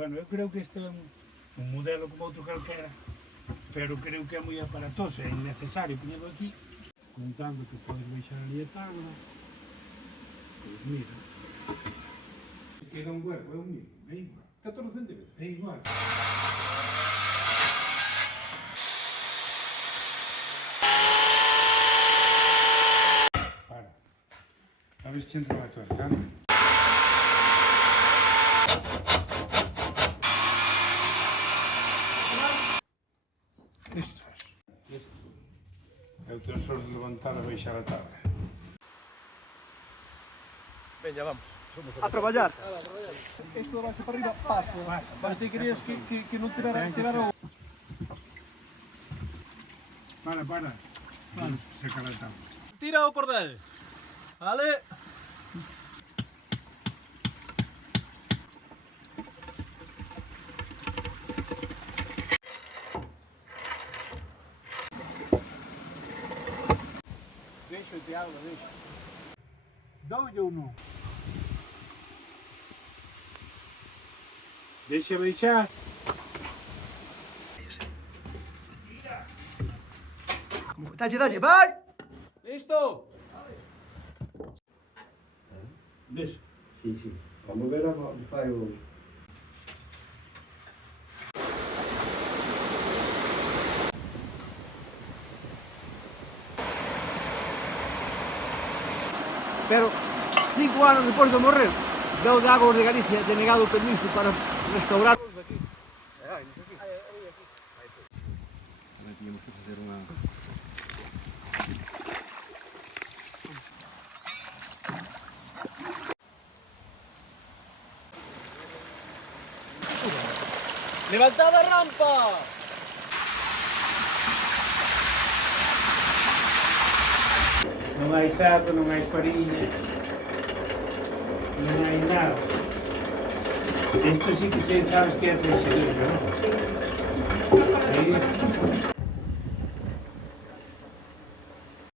Bueno, eu creo que este é un modelo como outro calquera, pero creo que é moi aparatoso, é innecesario poñelo aquí, contando que podes baixar ali a tabla. Pois mira, queda un hueco, é un mismo, é igual. 14 centímetros. É igual. Para. A ver se entra a tua cara. Isto é o tensor de levantar a baixar a tabla. Venga, vamos. A traballar. Isto de baixo para arriba pasa. Mas ti querías que non tirara o... Para. Vamos sacar a tabla. Tira o cordel. Vale. Deixa, Tiago, deixa. Dou-lhe ou não? Deixa baixar. Dalle, vai! Listo. Deixa. Sì. Vamos ver a fai o... Pero 5 anos depois de morrer, deu de Águas de Galicia denegado o permiso para restaurar. Tínhamos que fazer uma... Levantad a rampa. Non hai saco, non hai farinha, non hai nada. Isto sí que se sabes que é treixeiro, non? Aí